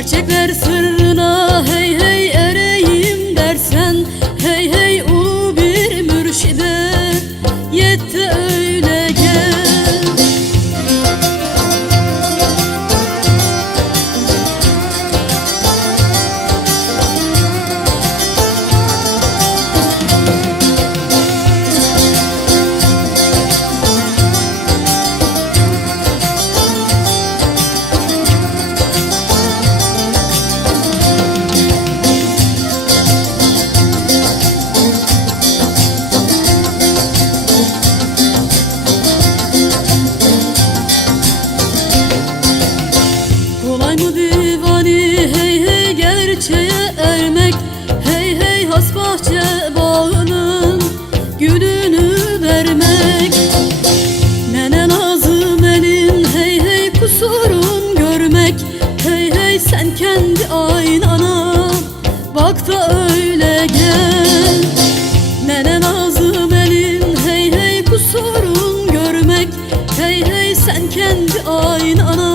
Gerçekler sırrına hey hey ereyim dersen, hey hey ulu bir mürşide yetti öyle gel. Kolay mı divani hey hey gerçeğe ermek, hey hey has bahçe bağının gülünü vermek. Nene Nazım elin hey hey kusurun görmek, hey hey sen kendi aynana bak da öyle gel. Nene Nazım elin hey hey kusurun görmek, hey hey sen kendi aynana